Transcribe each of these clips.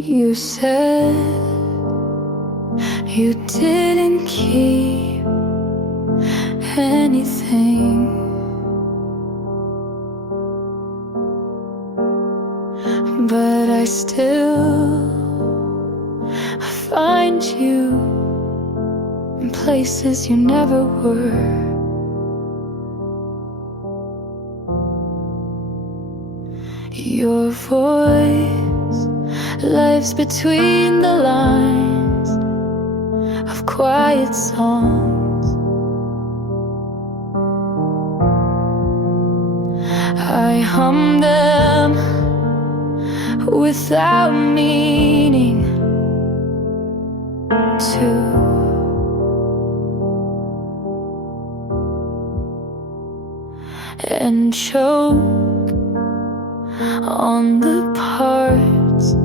You said you didn't keep anything, but I still find you in places you never were. Your voice lives between the lines of quiet songs. I hum them without meaning to. And choke on the parts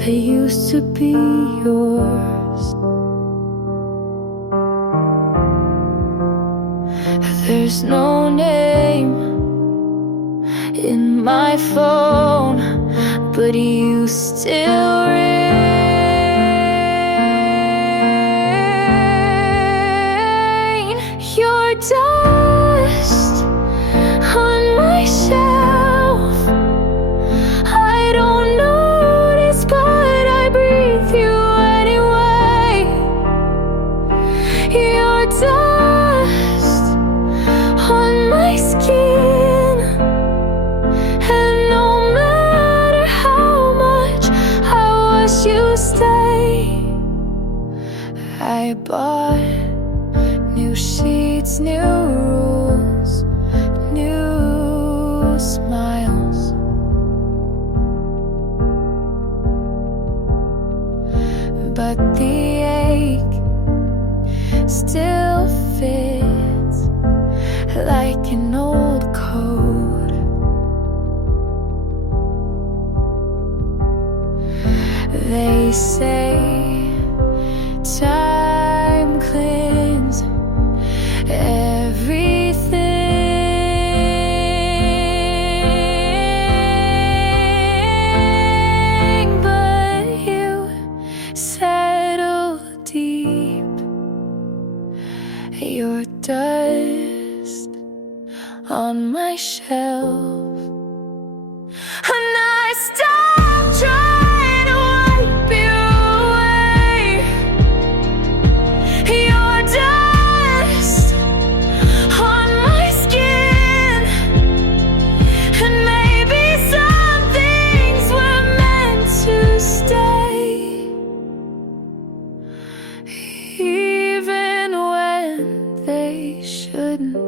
that used to be yours. There's no name in my phone, but you still reign. Your dust on my shelf, I don't notice, but I breathe you anyway. Your dust on my skin, and no matter how much I wish you stay, I bought new sheets, new rules, new smiles. But the ache still fits like an old coat. They say time cleans everything, but you settle deep. Your dust on my shelf, and I stop trying to wipe you away. Your dust on my skin, and maybe some things were meant to stay, even when they shouldn't.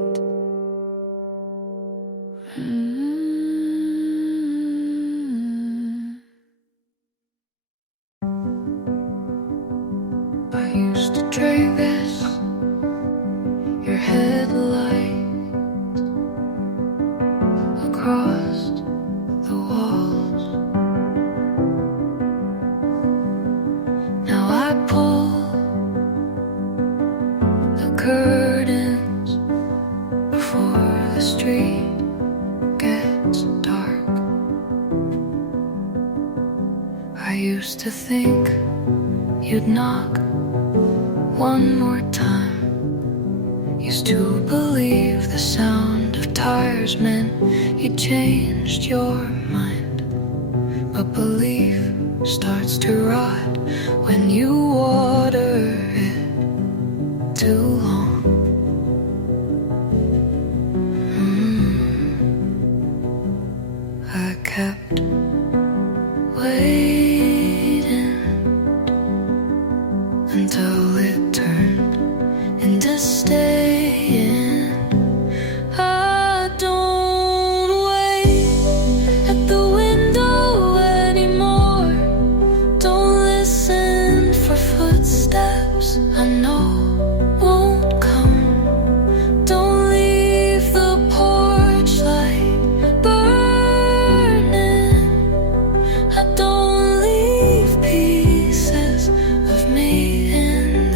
I used to trace your headlight across the walls. Now I pull the curtains before the street gets dark. I used to think you'd knock one more time. Used to believe the sound of tires meant you changed your mind. But belief starts to rot when you water it too long. I kept waiting until it turned into staying. I don't wait at the window anymore. Don't listen for footsteps I know won't come. Don't leave the porch light burning. I don't leave pieces of me in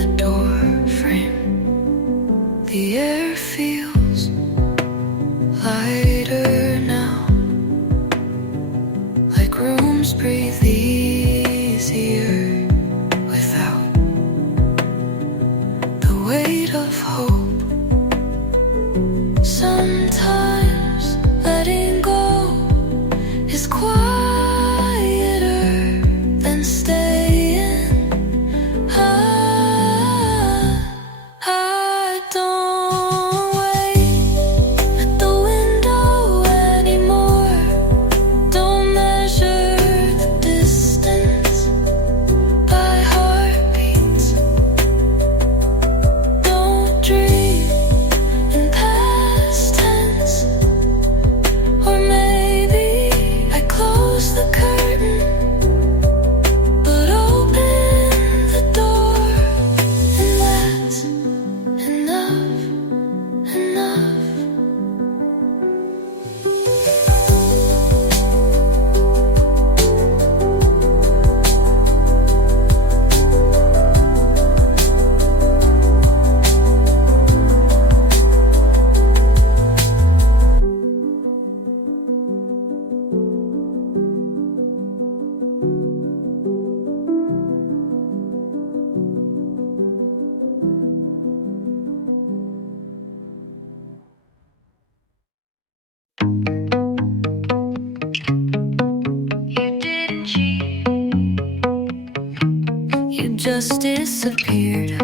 just disappeared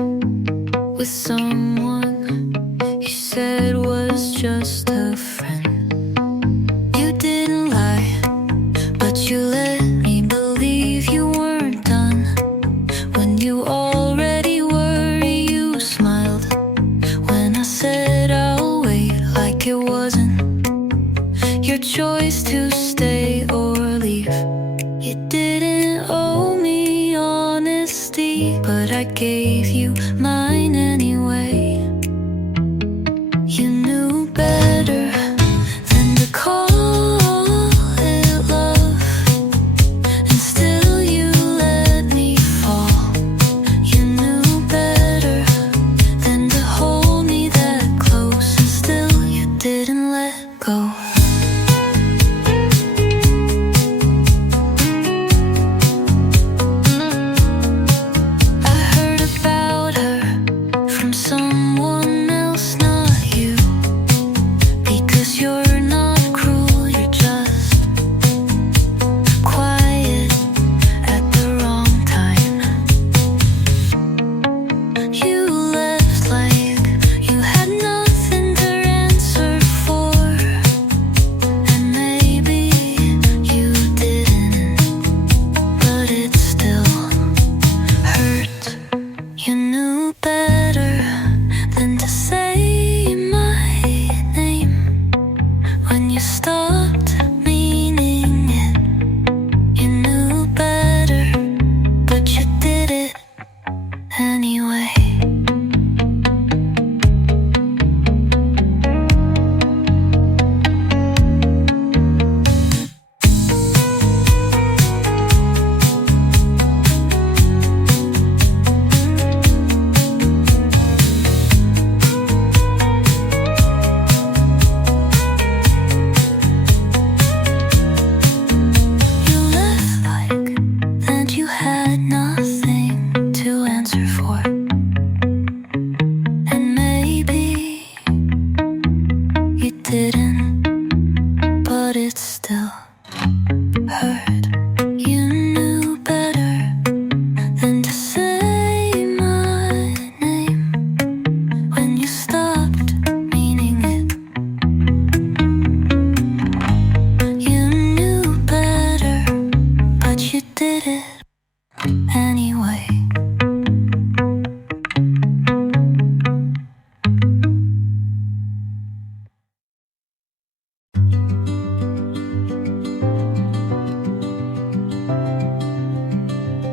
with someone you said was just a friend. You didn't lie, but you let me believe you weren't done. When you already were, you smiled when I said I'll wait, like it wasn't your choice to stay or leave. You didn't owe me honesty, but I gave you mine anyway. You knew better than to call it love, and still you let me fall. You knew better than to hold me that close, and still you didn't let go. Someone else, not you, because you're not cruel, you're just quiet at the wrong time. You left like you had nothing to answer for, and maybe you didn't, but it still hurt. You knew better than to say my name when you stopped meaning it. You knew better, but you did it anyway. Didn't, but it still hurt. You knew better than to say my name when you stopped meaning it. You knew better, but you did it anyway.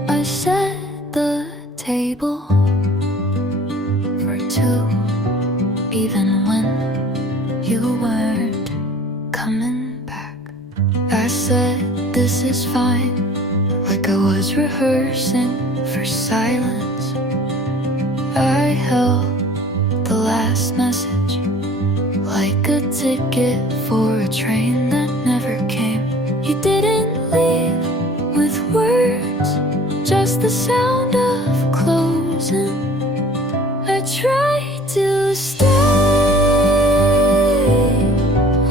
I set the table for two, even when you weren't coming back. I said this is fine, like I was rehearsing for silence. I held the last message like a ticket for a train that never came. You didn't leave with words, just the sound of closing. I tried to stay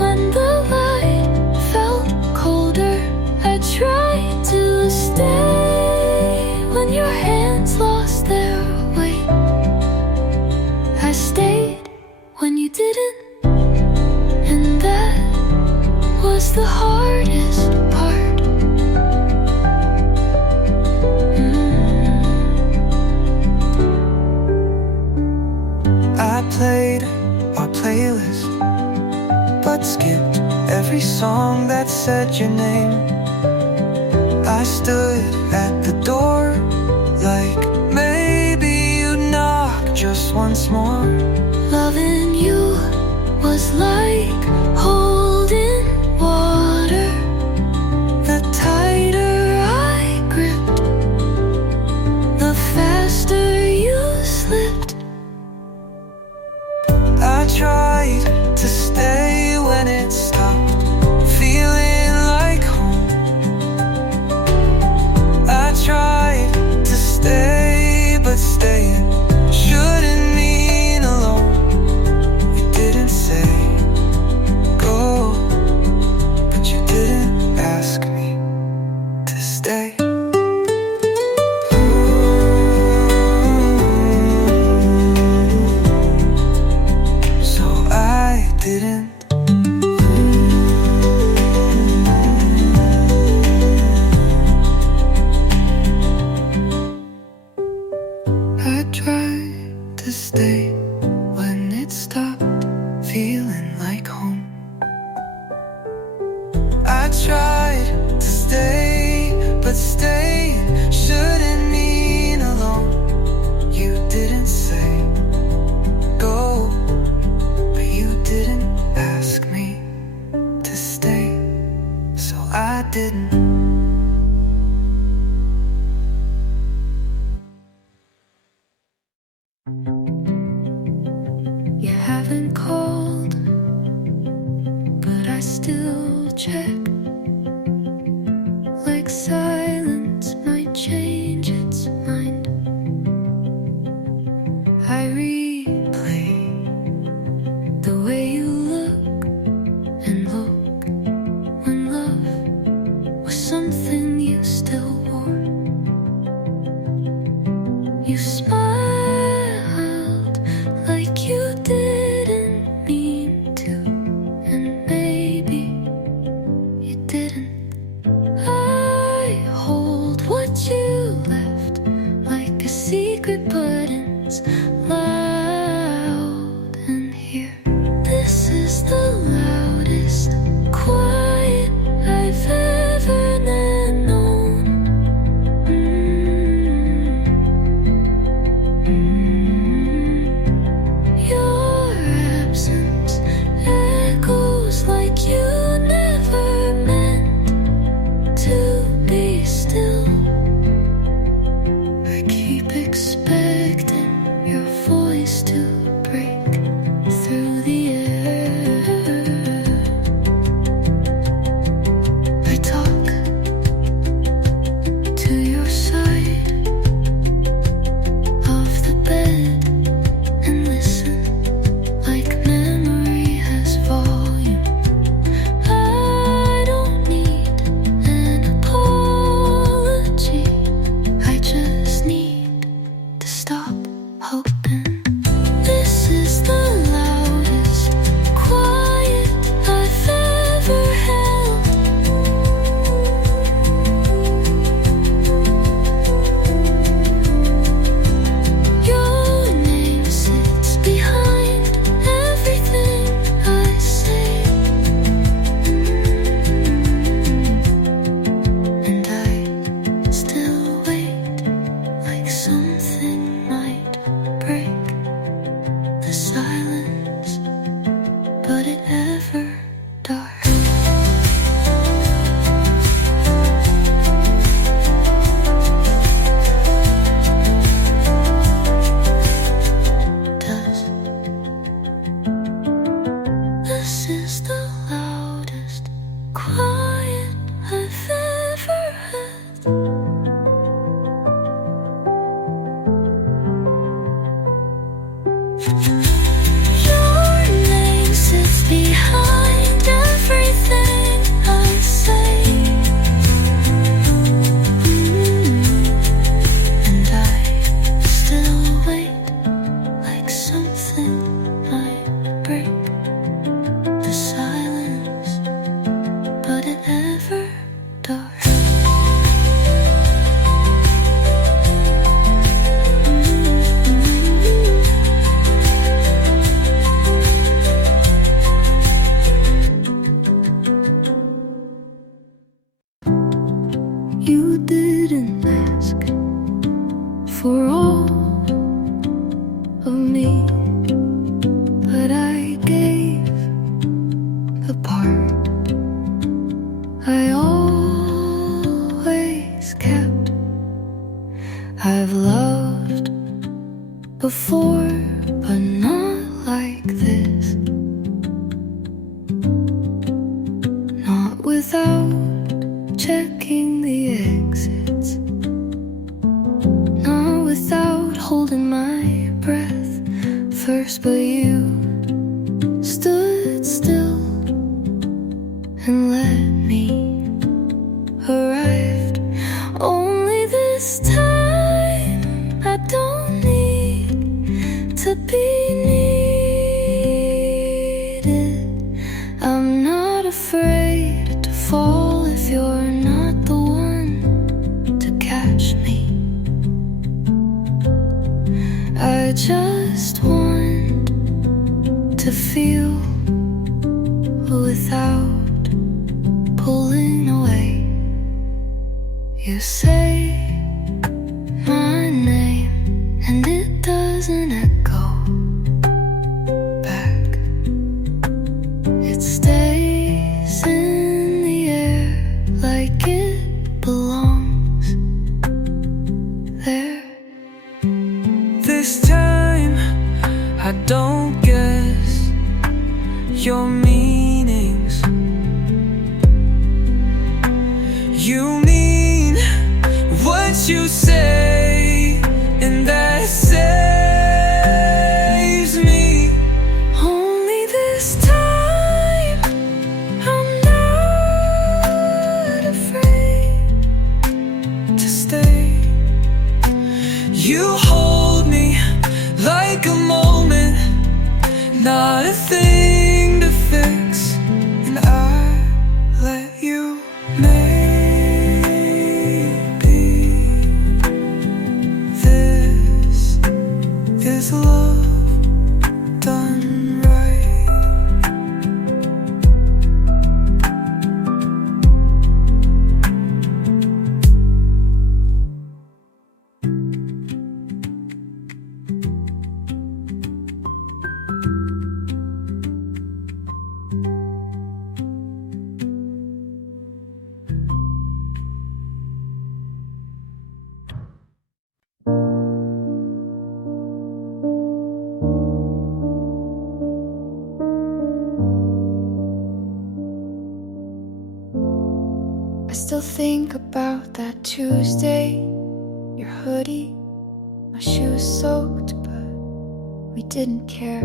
when the light felt colder. I tried to stay when your hands lost their weight. I stayed when you didn't, and that was the hardest part. I played our playlist, but skipped every song that said your name. I stood at the door, like maybe you'd knock just once more. Loving you was like holding water. The tighter I gripped, the faster you slipped. I tried to stay when it stopped feeling like home. I tried to stay, but staying shouldn't mean tried to stay when it stopped feeling like home. I tried to stay, but stay shouldn't mean alone. You didn't say go, but you didn't ask me to stay, so I didn't. You haven't called, but I still check. Like silence might change its mind. I replay the way you look and look when love was something you still wore. You smiled like you didn't mean to, and maybe you didn't. I hold what you left like a secret, but it's loud in here. This is the loudest quiet I've ever known. Your absence echoes like you never meant to be still. I keep expecting your voice to break through the air. I talk to your side of the bed and listen like memory has volume. I don't need an apology, I just need to stop hoping. This is the loudest quiet I've ever held. Your name sits behind everything I say, and I still wait like something might break the silence, but it ever dark. Does. This is the loudest quiet I've ever had. Your name sits behind everything I say, and I still wait like something might break the silence, but it ever dark. You didn't ask for all of me, but I gave the part I always kept. I've loved before, but not like this. Not without checking the exits, not without holding my breath first, but you stood still and let me arrive. Only this time I don't need to be needed. I'm not afraid to fall if you're not the one to catch me. I just want to feel without pulling away. You say my name and it doesn't echo back. It stays in the air like it belongs there. This time I don't guess your meanings. You mean what you say, and that saves me. Only this time I'm not afraid To stay, you hold me like a moment, not a thing to fix, and I let you. Maybe this is love done right. I still think about that Tuesday, your hoodie, my shoes soaked, but we didn't care.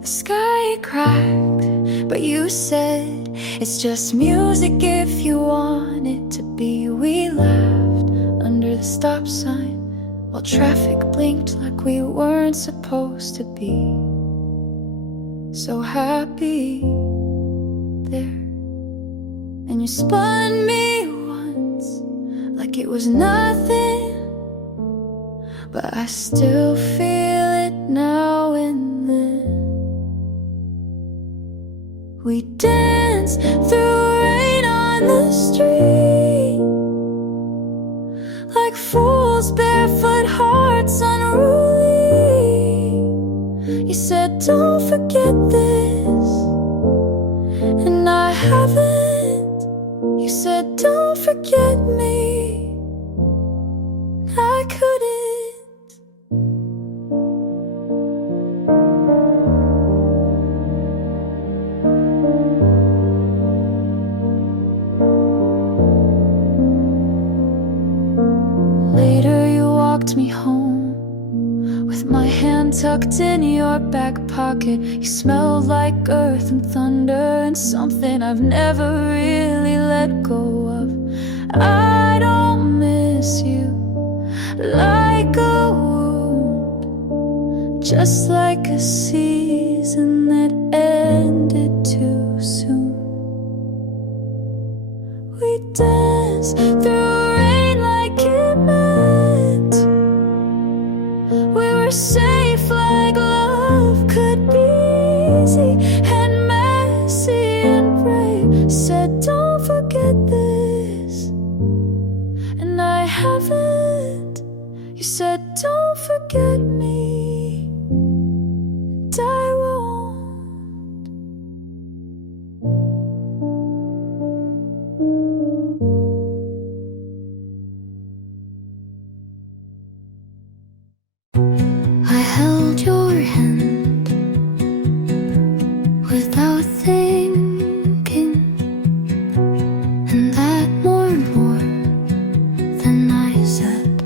The sky cracked, but you said it's just music if you want it to be. We laughed under the stop sign while traffic blinked like we weren't supposed to be. So happy there. And you spun me once like it was nothing, but I still feel it now and then. We danced through rain on the street like fools, barefoot hearts unruly. You said don't forget this, and I haven't. You said don't forget me, I couldn't. Later you walked me home with my hand tucked in your back pocket. You smelled like earth and thunder and something I've never really let go of. I don't miss you like a wound, just like a season that ended too soon. We danced through rain like it meant we were safe, like love could be easy and messy and brave. Said don't forget this, and I haven't. You said don't forget me, and I won't. I held your hand without thinking, and that more than I said.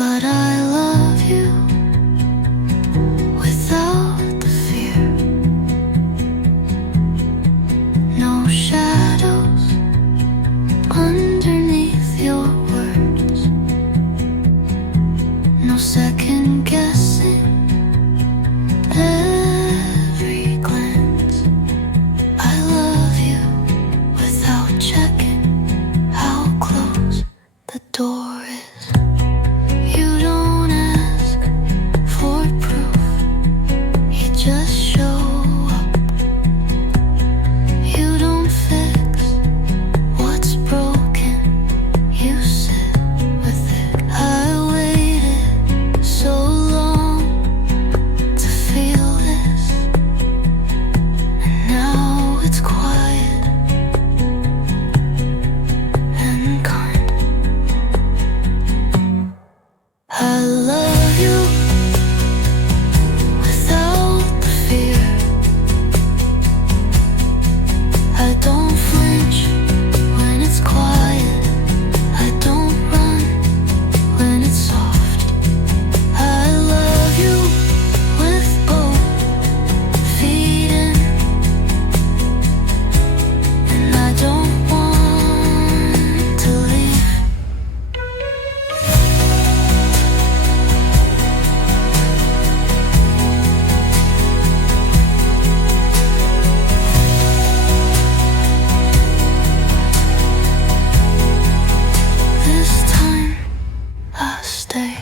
but I love you without the fear. No shadows underneath your words, no second guessing every glance. I love you without checking how close the door is. You don't ask for proof, you just show up. You don't fix what's broken, you sit with it. I waited so long to feel this, and now it's quiet and kind. I love you without the fear. I don't flinch when it's quiet, I don't run when it's soft. I love you with both feet in, and I don't want to leave. This time I'll stay.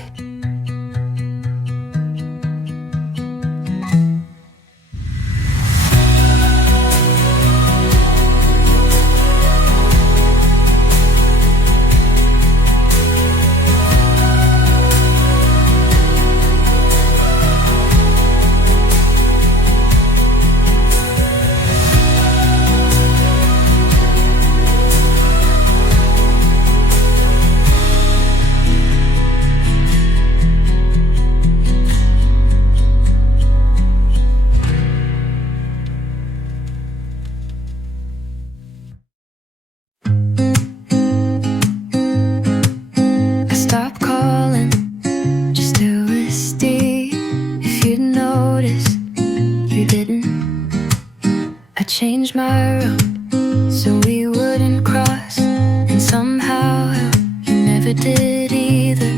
I stopped calling just to see if you'd notice. You didn't. I changed my route so we wouldn't cross, and somehow you never did either.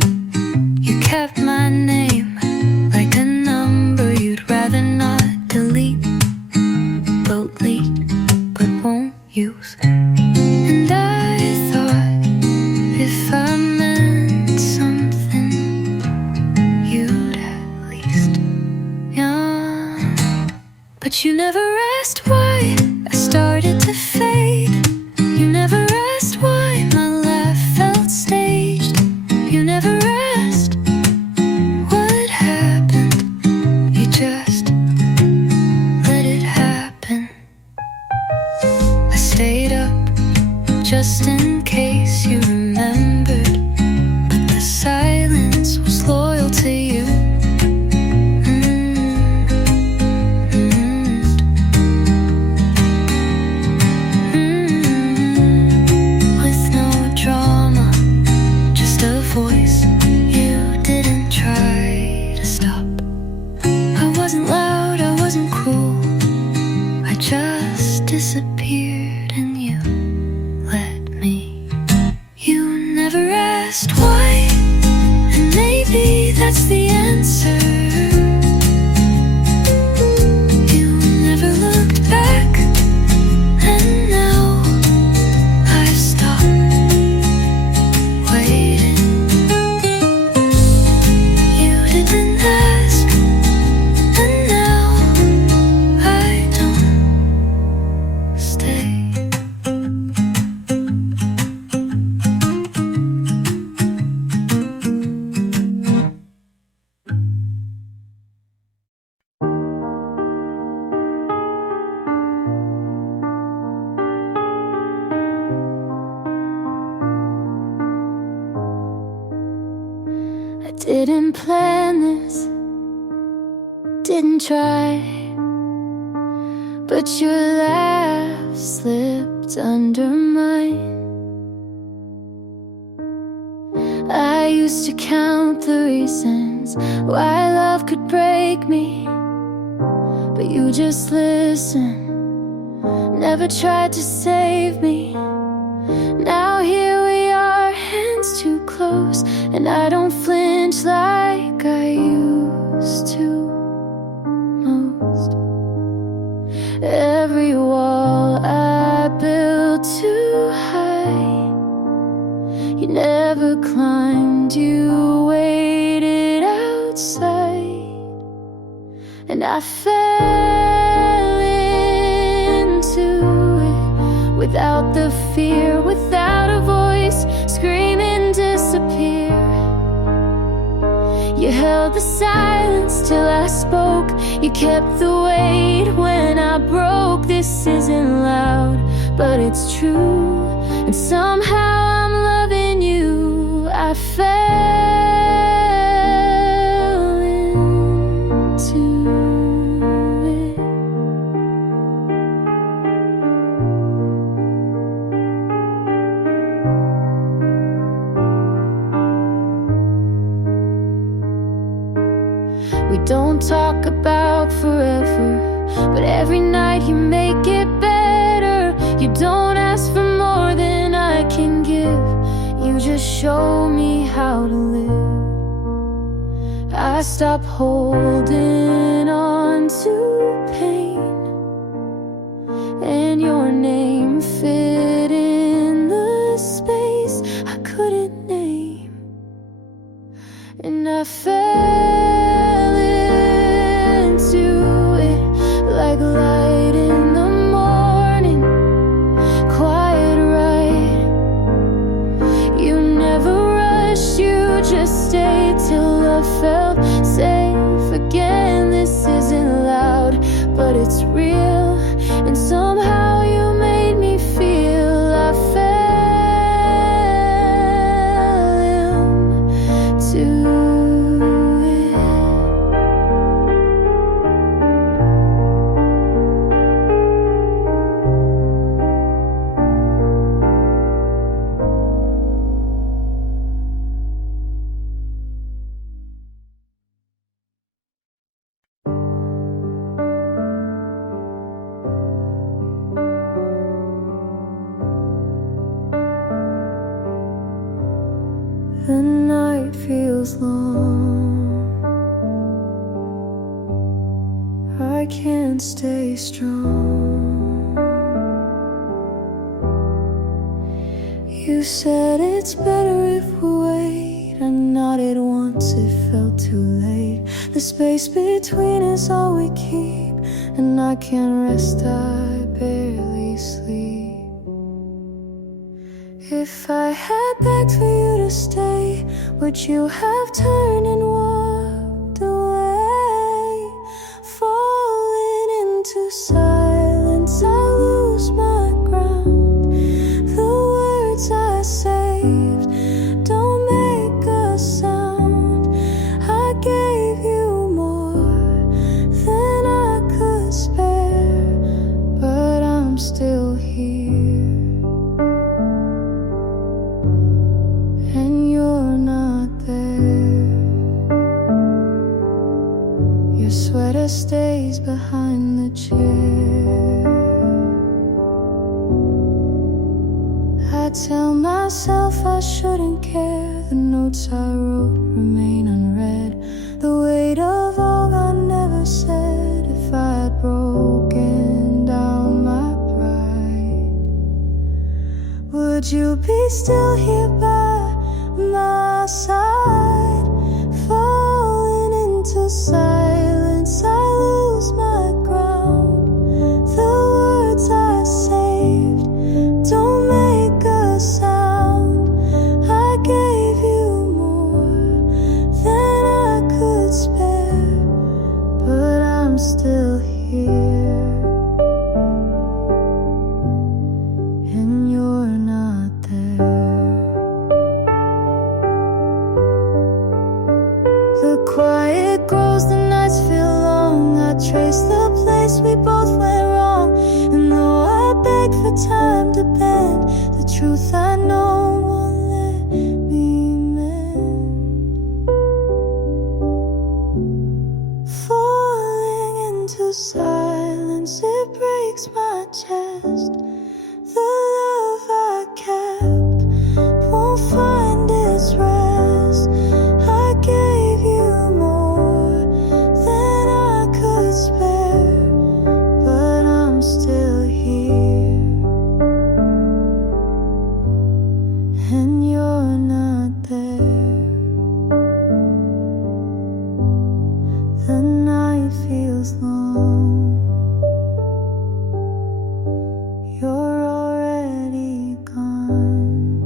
You kept my name like a number you'd rather not delete. Boat lead, but won't use. And I thought if I meant something, you'd at least, yeah. But you never asked why I started to fade. You never asked why my laugh felt staged. You never asked what happened. You just let it happen. I stayed up just in case you remembered, but the silence was loyal to you. With no drama, just a voice you didn't try to stop. I wasn't loud, I wasn't cruel, I just disappeared and you let me. You never asked why, and maybe that's the answer. You never looked back, and now I stopped waiting. You didn't ask, and now I don't stay. I didn't plan this, didn't try, but your laugh slipped under mine. I used to count the reasons why love could break me, but you just listened, never tried to save me. Now here we are, hands too close, and I don't flinch like I used to most. Every wall I built too high, you never climbed, you waited outside, and I fell into it without the fear, without a voice, screaming disappear. You held the silence till I spoke, you kept the weight when I broke. This isn't loud, but it's true, and somehow I'm loving you. I fell into it. We don't talk about forever, but every night you make it better. You don't ask for more than I can give, you just show me how to live. I stop holding on to pain, and your name fit in the space I couldn't name, and I fell into it like light in the morning, quiet right. You never rushed, you just stayed till love felt safe again. This isn't loud, but it's real, and somehow you made me feel. I fell into it. The night feels long, I can't stay strong. You said it's better if we wait. I nodded once, it felt too late. The space between is all we keep, and I can't rest, I barely sleep. If I had begged for you to stay, would you have turned and walked away? Falling into silence, I lose my ground. The words I saved don't make a sound. I gave you more than I could spare, but I'm still here. And you're not there. Your sweater stays behind the chair. I tell myself I shouldn't care. The notes I wrote remain unread. The weight of all I never said. If I had broken down my pride, would you be still here by my side? Falling into silence, I lose my ground. The words I saved don't make a sound. I gave you more than I could spare, but I'm still here, and you're not there. The quiet grows, the nights feel long. I trace the place we both went wrong, and though I beg for time to bend, the truth I know won't let me mend. silence, it breaks my chest. The love I kept won't find its rest. I gave you more than I could spare, but I'm still here, and you're not there. The night feels long, you're already gone.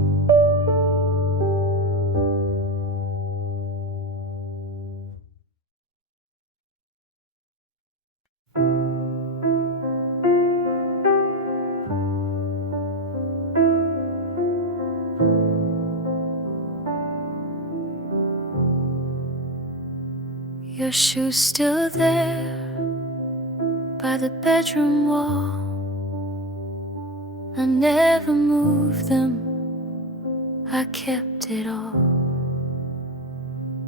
Your shoes still there by the bedroom wall. I never moved them, I kept it all.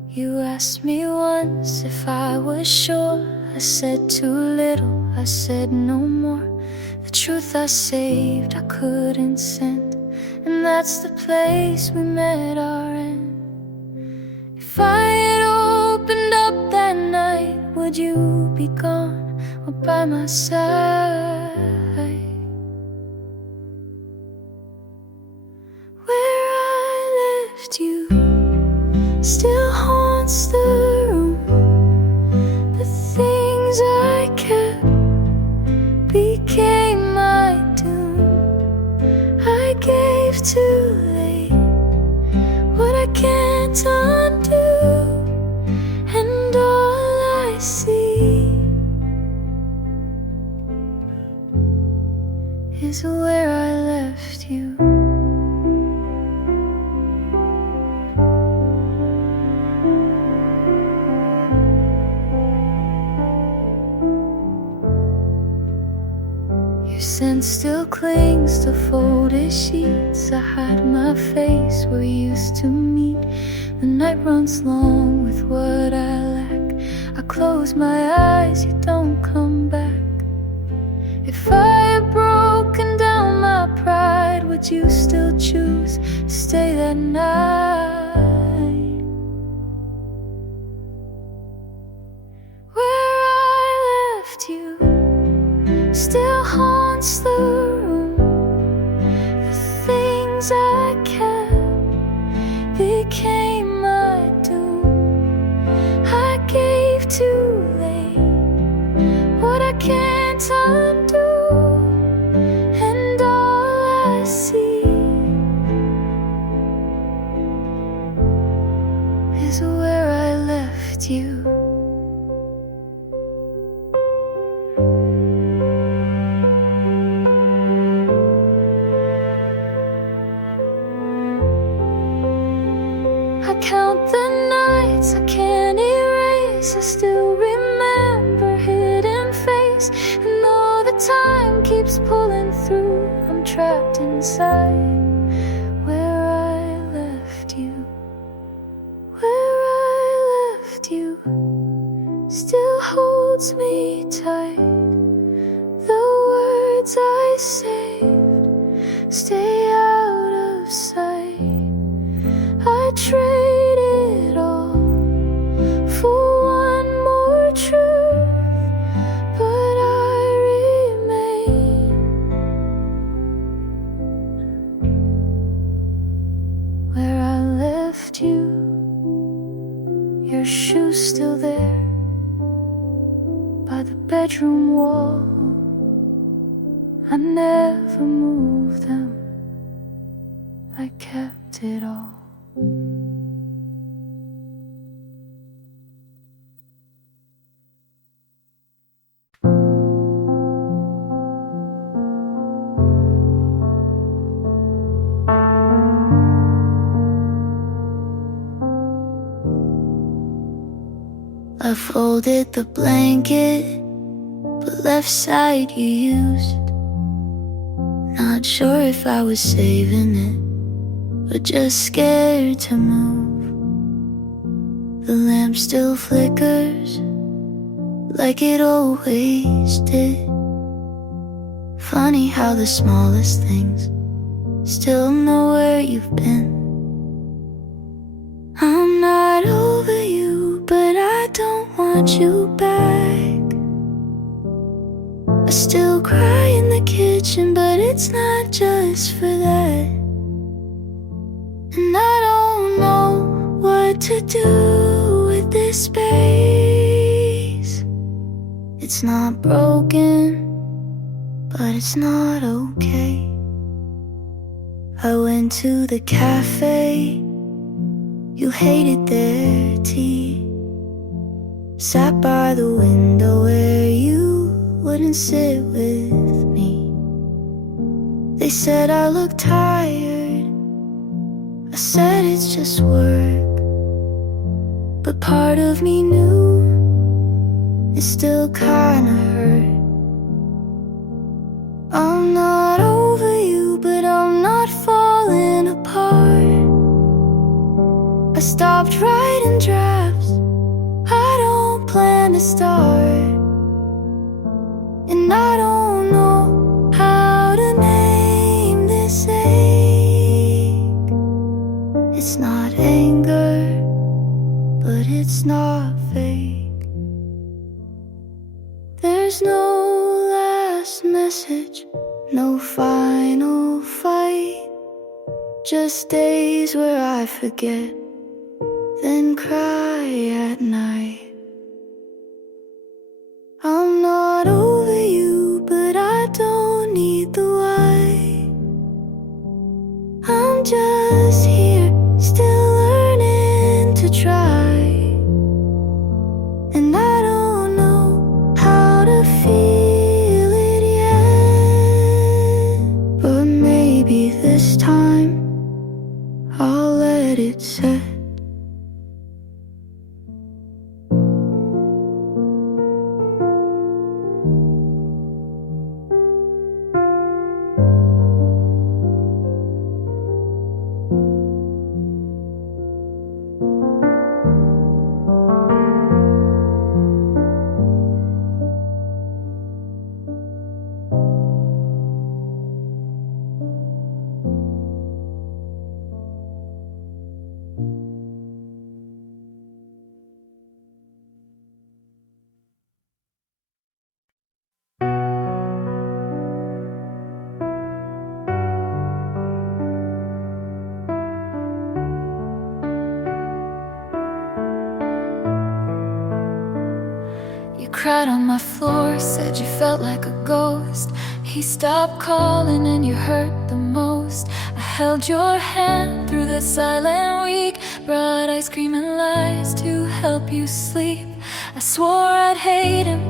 You asked me once if I was sure. I said too little, I said no more. The truth I saved, I couldn't send, and that's the place we met our end. If I had opened up that night, would you be gone or by my side? Where I left you still haunts the room. The things I kept became my doom. I gave too late what I can't undo, and all I see is where I left you. Your scent still clings to folded sheets. I hide my face where we used to meet. The night runs long with what I lack. I close my eyes, you don't come back. If I had broken down my pride, would you still choose to stay that night? Where I left you still haunts the room. The things I kept became my doom. I gave too late what I can't undo, and all I see is where I left you. I count the nights I can't erase. I still remember hidden face, and all the time keeps pulling through. I'm trapped inside where I left you. Where I left you still holds me tight. The words I saved stay out of sight. I trade it all for one more truth, but I remain where I left you. Your shoes still there by the bedroom wall. I never moved them, I kept it all. I folded the blanket, but left side you used. Not sure if I was saving it, but just scared to move. The lamp still flickers, like it always did. Funny how the smallest things still know where you've been. I'm not over you, but I don't want you back. I still cry in the kitchen, but it's not just for that. And I don't know what to do with this space. It's not broken, but it's not okay. I went to the cafe, you hated their tea. Sat by the window where you wouldn't sit with me. They said I looked tired, I said it's just work. But part of me knew it still kinda hurt. I'm not over you, but I'm not falling apart. I stopped writing drafts, I don't plan to start. And I don't know how to name this ache. It's not anger, but it's not fake. There's no last message, no final fight. Just days where I forget, then cry at night. I'm not over you, but I don't need the why. I'm just here, still learning to try. And I don't know how to feel it yet, but maybe this time I'll let it set. You cried on my floor, said you felt like a ghost. He stopped calling and you hurt the most. I held your hand through the silent week, brought ice cream and lies to help you sleep. I swore I'd hate him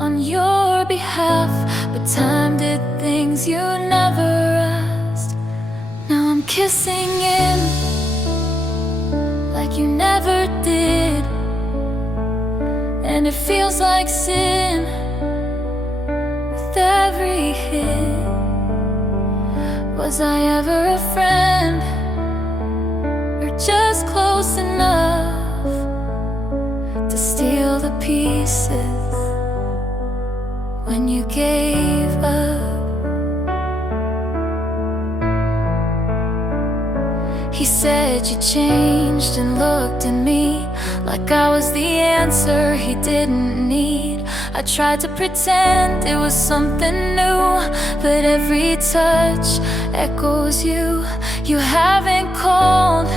on your behalf, but time did things you never asked. Now I'm kissing him like you never did, and it feels like sin with every hit. Was I ever a friend, or just close enough to steal the pieces when you gave up? He said you changed and looked at me like I was the answer he didn't need. I tried to pretend it was something new, but every touch echoes you. You haven't called,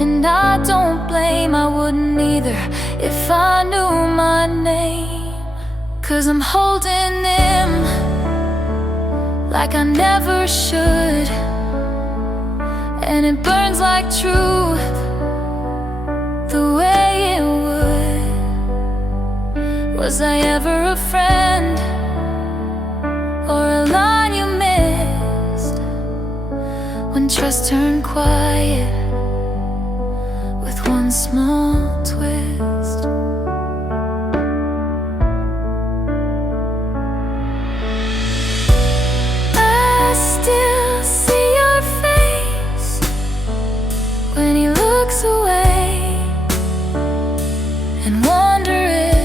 and I don't blame. I wouldn't either if I knew my name. 'Cause I'm holding him like I never should, and it burns like truth the way it would. Was I ever a friend, or a line you missed when trust turned quiet with one small twist? I still see your face when he looks away, and wonder if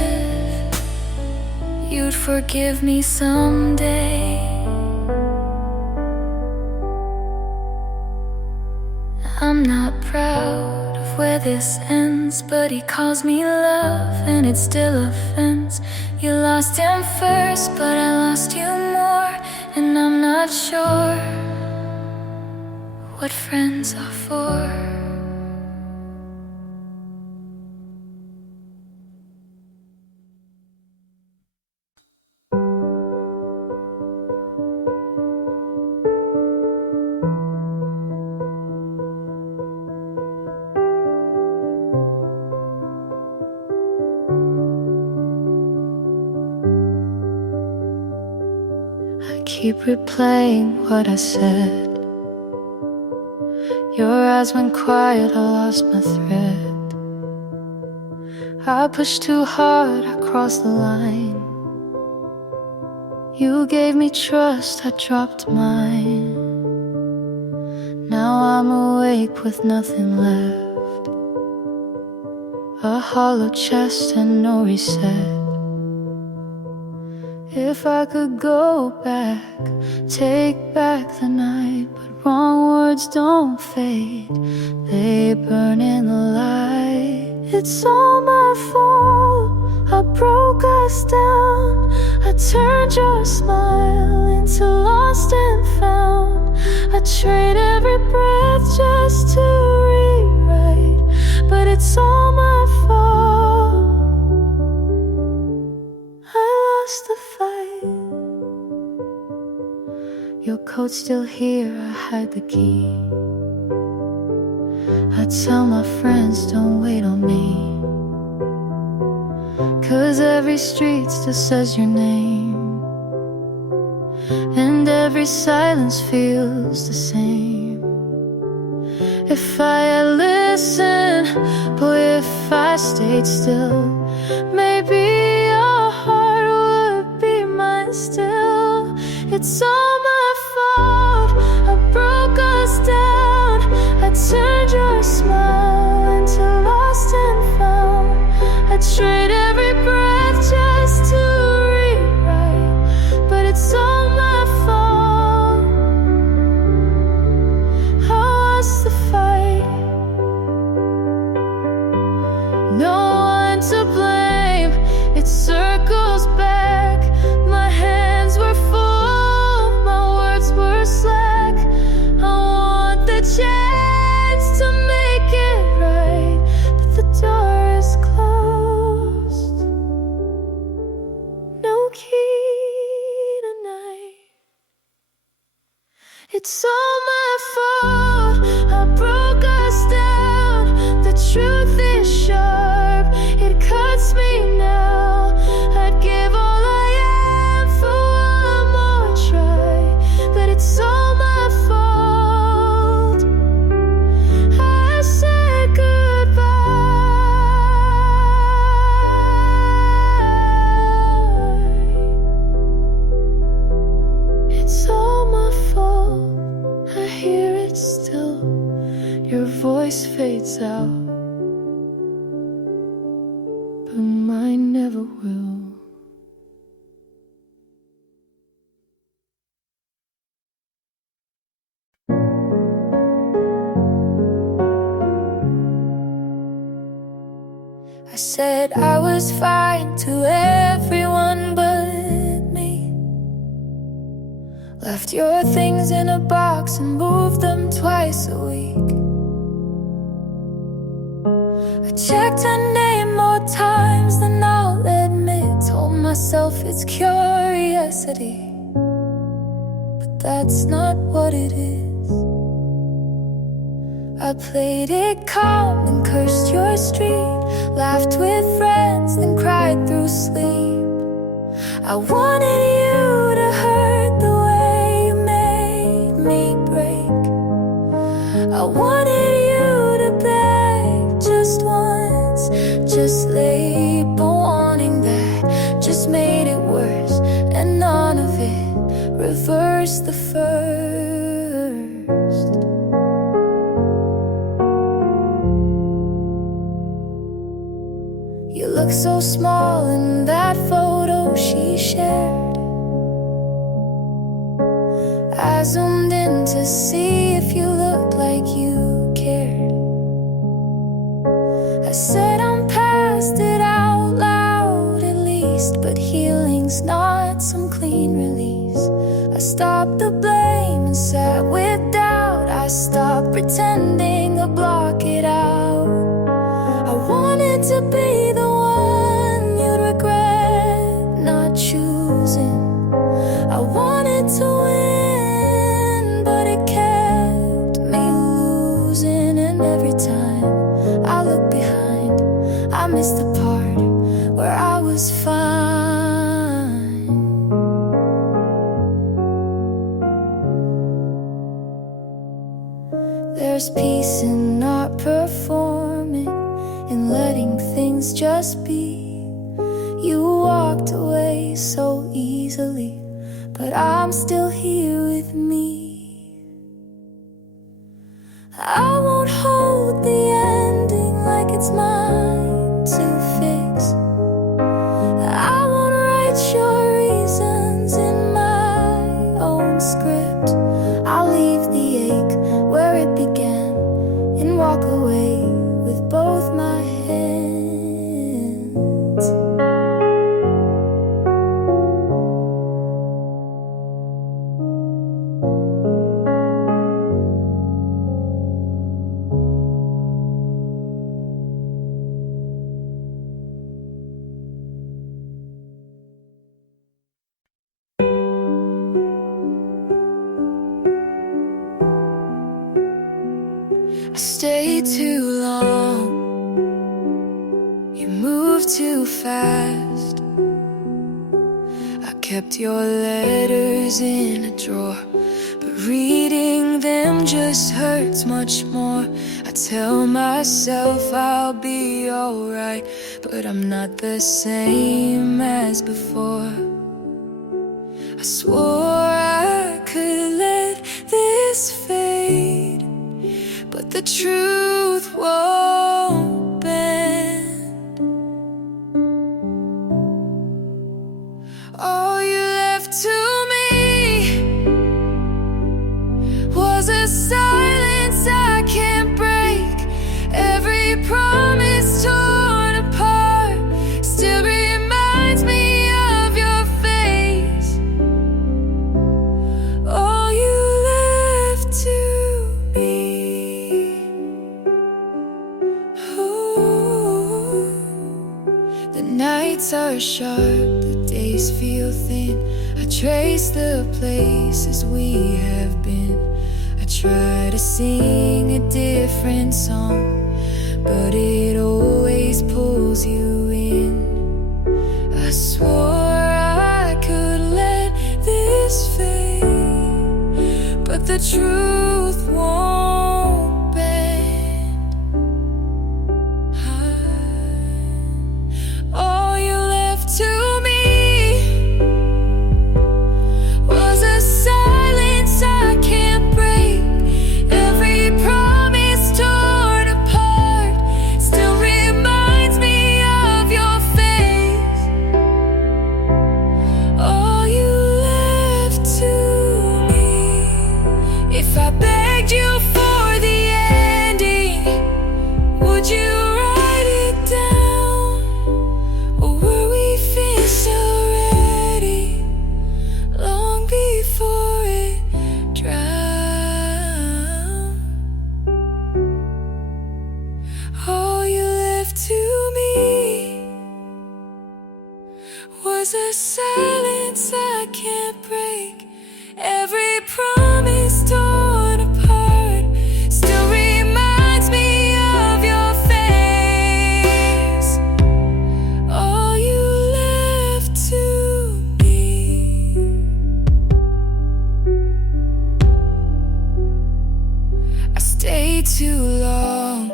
forgive me someday. I'm not proud of where this ends, but he calls me love and it still offends. You lost him first, but I lost you more, and I'm not sure what friends are for. I keep replaying what I said. Your eyes went quiet, I lost my thread. I pushed too hard, I crossed the line. You gave me trust, I dropped mine. Now I'm awake with nothing left, a hollow chest and no reset. If I could go back, take back the night, but wrong words don't fade, they burn in the light. It's all my fault, I broke us down. I turned your smile into lost and found. I trade every breath just to rewrite, but it's all my fault. I lost the fight. Your coat's still here, I hide the key. I tell my friends, don't wait on me, 'cause every street still says your name, and every silence feels the same. If I had listened, boy, if I stayed still, maybe your heart would be mine still. It's all my fault, I broke us down. I turned your smile into lost and found. I trade every breath just to rewrite, but it's all my fault. I lost the fight. No one to blame, it circles back. My hands were full, my words were slack. I want the chance to make it right, but the door is closed. No key tonight. It's all my fault, I broke us down. The truth is sharp, it cuts me now. I'd give all I am for one more try, but it's all my fault. I said goodbye. It's all my fault, I hear it still. Your voice fades out, but mine never will. I said I was fine to everyone but me. Left your things in a box and moved them twice a week. I checked her name more times than I'll admit. Told myself it's curiosity, but that's not what it is. I played it calm and cursed your street, laughed with friends, then cried through sleep. I wanted you to hurt the way you made me break. I wanted you to beg just once, just label wanting that just made it worse, and none of it reversed the first. You look so small in that photo she shared. I zoomed in to see if you looked like you cared. I said I'm past it out loud at least, but healing's not some clean release. I stopped the blame and sat with doubt. I stopped pretending to block it out. I wanted to be the one you'd regret not choosing. I wanted to win, but it kept me losing. And every time I look behind, I miss the part where I was fine. There's peace in not performing, in letting things just be. You walked away so easily, but I'm still here with me. I won't hold the ending like it's mine to fix. I won't write your reasons in my own script. I'll leave the ache where it began and walk away with both my hands. I stayed too long, you moved too fast. I kept your letters in a drawer, but reading them just hurts much more. I tell myself I'll be alright, but I'm not the same as before. I swore I could let this fade, but the truth won't bend. All you left to me was a silence I can't break. Every promise torn apart still reminds me of your face. All you left to me. The nights are sharp, the days feel thin. I trace the places we have been. I try to sing a different song, but it always pulls you in. I swore I could let this fade, but the truth won't bend. All you left to me was a silence I can't break. Every promise torn apart still reminds me of your face. All you left to me. If I begged you for the ending, would you write it down? Or were we finished already, long before it drowned? All you left to me was a silence I can't break. Every promise torn apart still reminds me of your face. All you left to me. I stayed too long,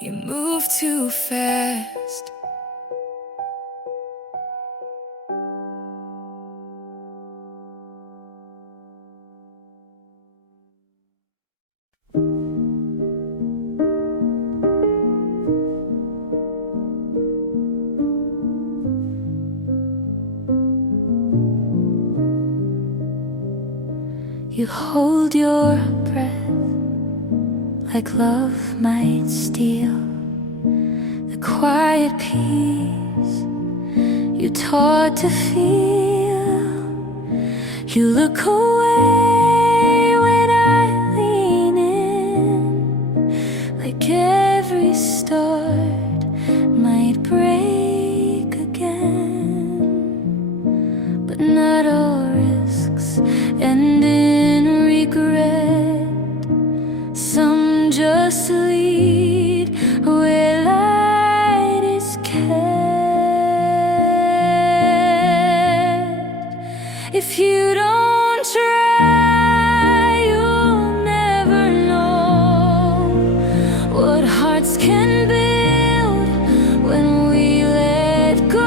you moved too fast. You hold your breath like love might steal the quiet peace you taught to feel. You look away when I lean in, like every start might break again. But not all risks end in regret. Some just lead where light is kept. If you don't try, you'll never know what hearts can build when we let go. I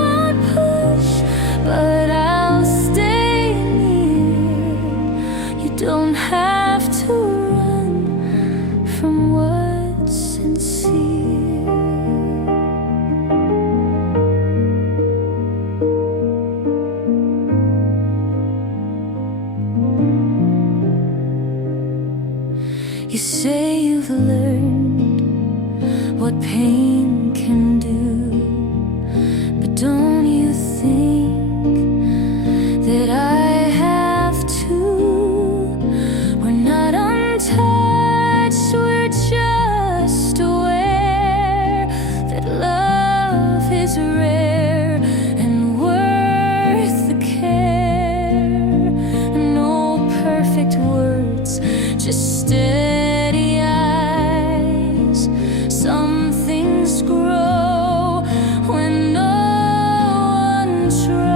won't push, but I'll stay near. You don't have to run from what's sincere. You say you've learned what pain can do, but don't you think that I have to? We're not untouched, we're just aware that love is rare and worth the care. No perfect words, just steady eyes. Some things grow when no one tries.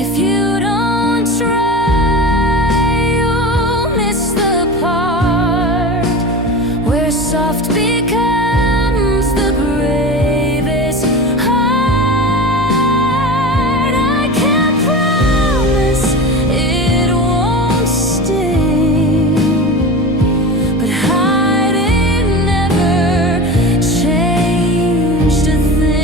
If you don't try, you'll miss the part where soft becomes the bravest heart. I can't promise it won't sting, but hiding never changed a thing.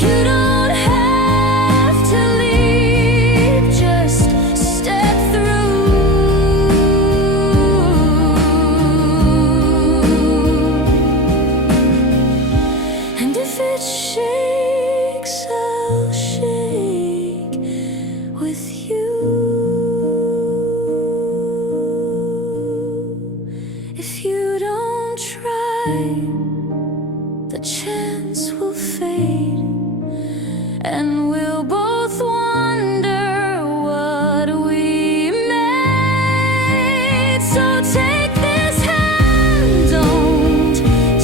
You don't have to leave, just step through. And if it shakes, I'll shake with you. If you don't try, the chance will fade, and we'll both wonder what we made. So take this hand, don't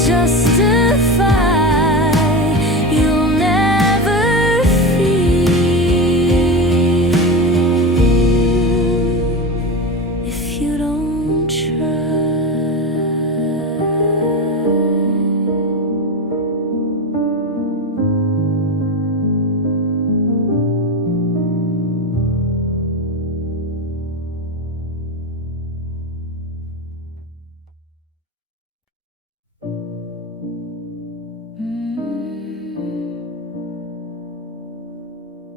justify. You'll never feel if you don't try.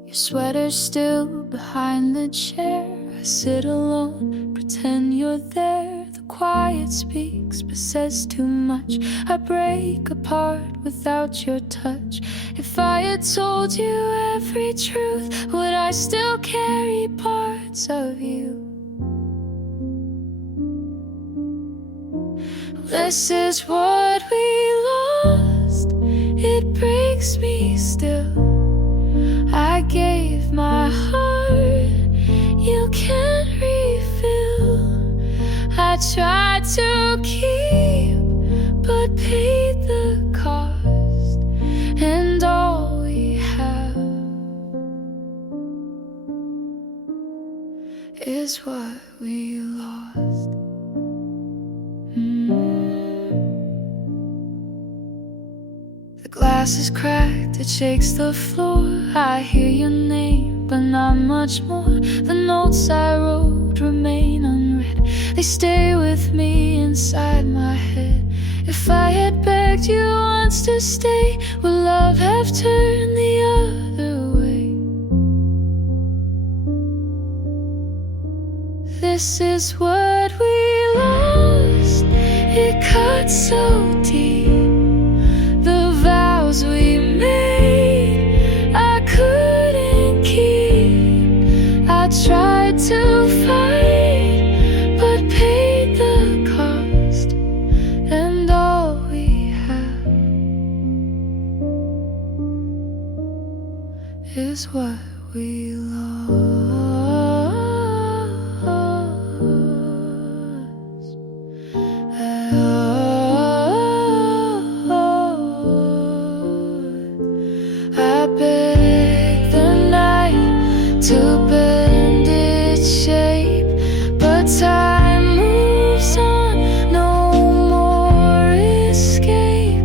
Your sweater's still behind the chair. I sit alone, pretend you're there. The quiet speaks but says too much. I break apart without your touch. If I had told you every truth, would I still carry parts of you? This is what we lost. It breaks me still. I gave my heart, you can't refill. I tried to keep, but paid the cost. And all we have is what we lost. The glass is cracked, it shakes the floor. I hear your name, but not much more. The notes I wrote remain unread. They stay with me inside my head. If I had begged you once to stay, would love have turned the other way? This is what we lost. It cut so deep. The vows we made, I couldn't keep. I tried to fight, but paid the cost. And all we have is what we lost. I begged the night to bend its shape, but time moves on, no more escape.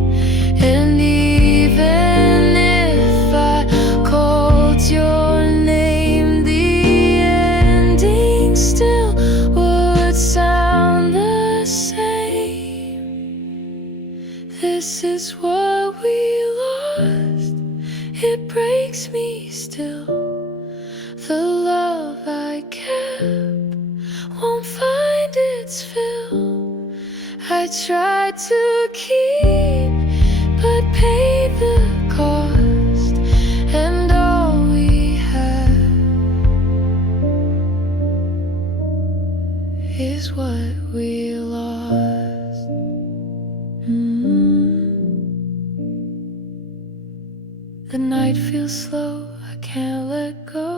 And even if I called your name, the ending still would sound the same. This is what we lost. It breaks me still. The love I kept won't find its fill. I tried to keep, but paid the cost. And all we have is what we lost. The night feels slow, I can't let go.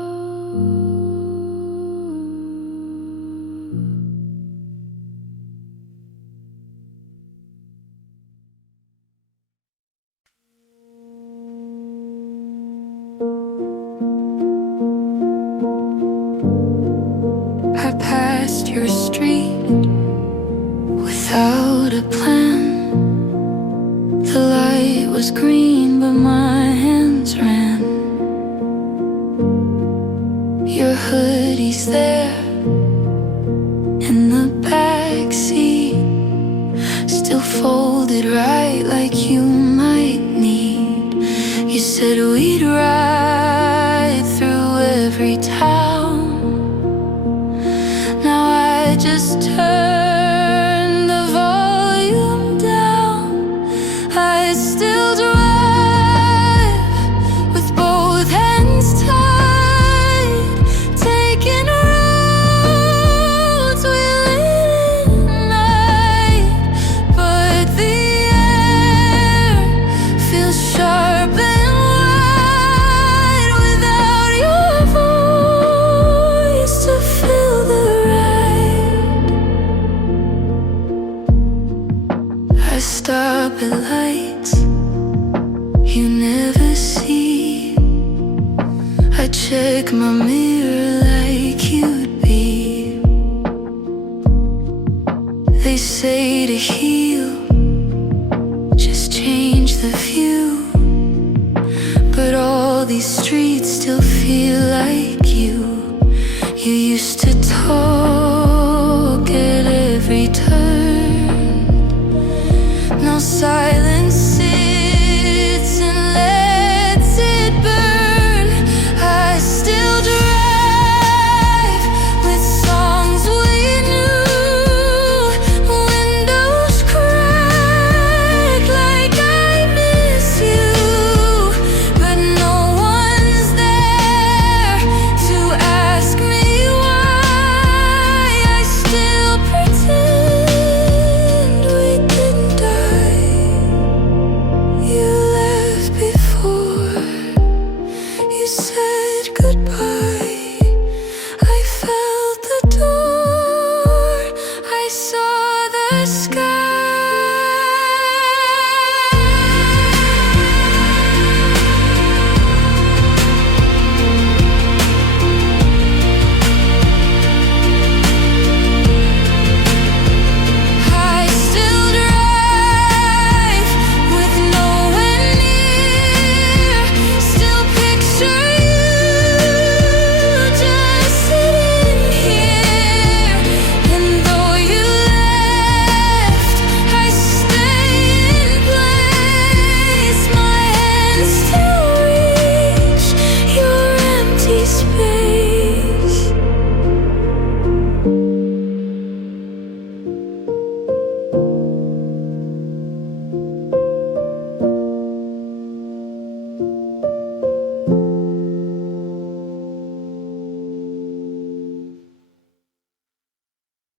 I passed your street without a plan. The light was green, but my hands ran. Your hoodie's there in the back seat, still folded right like you might need. You said we'd ride through every town. Now I just turn the volume down. I still drive with both hands tied, taking roads we lit at night. But the air feels sharp and wide without your voice to fill the ride. I stop at lights you never see. I check my mirror like you'd be. They say to hear